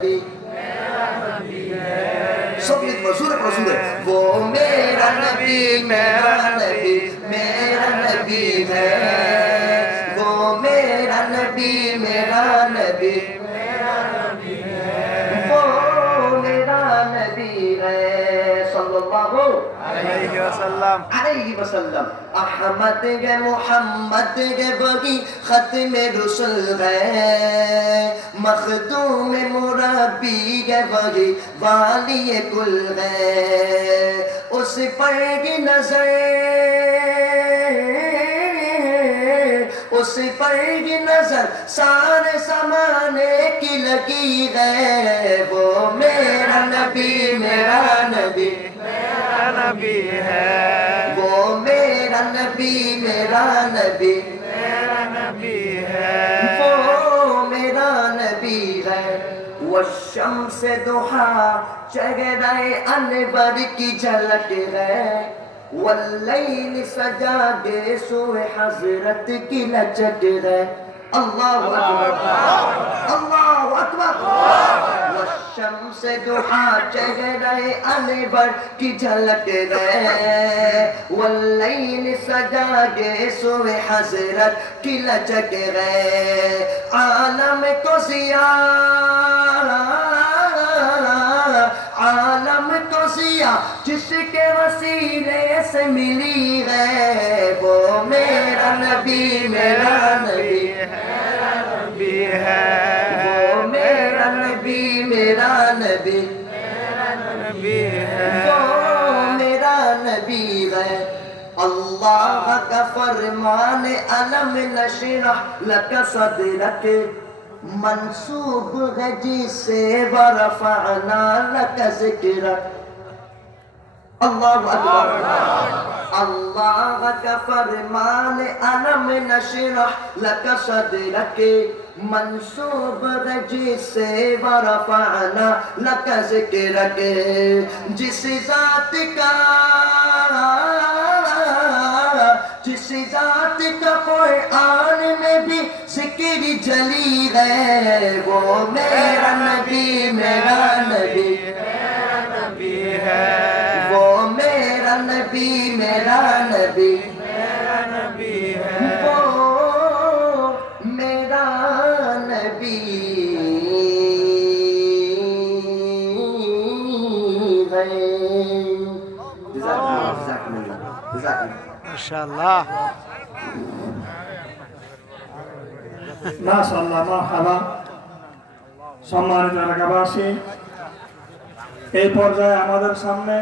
सब मशहूर है मशहूर है वो मेरा नबी मेरा नबी है वो मेरा नबी वो मेरा नबी है सल्लल्लाहु अलैहि वसल्लम अहमद के मोहम्मद के वही खत्म रसूल है मखदूम मुरब्बी के वही वाली कुल है उस पर की नजर उस पर की नजर सारे समाने की लगी है वो मेरा नबी है वो मेरा नबी है वो मेरा नबी है वशम्स दुहा चेहरे अनवर की झलक है वल्लैल सजा के सोए हजरत की लचक है अल्लाहु अकबर वशम्स दुहा चेहरे अनवर की झलक है वल्लैल सजा के सोए हजरत की लचक है आलम को जिया आलम को जिया जिसके वसीले से मिली है वो मेरा नबी है वो मेरा नबी है वो मेरा नबी है अल्लाह का फरमान अलम नशरह लक सदरक मंसूब है जिसे वरफअना लक ज़िक्रक अल्लाहु अकबर अल्लाह का फरमान अलम नशरह लक सदरक मंसूब है जिसे वरफअना लक ज़िक्रक जिस ज़ात का कुरान में भी जिक्र जली है वो मेरा नबी है वो मेरा नबी है वो मेरा नबी है जज़ाकल्लाह माशाअल्लाह মাশাআল্লাহ মারহাবা সম্মানিত এলাকাবাসী এই পর্যায়ে আমাদের সামনে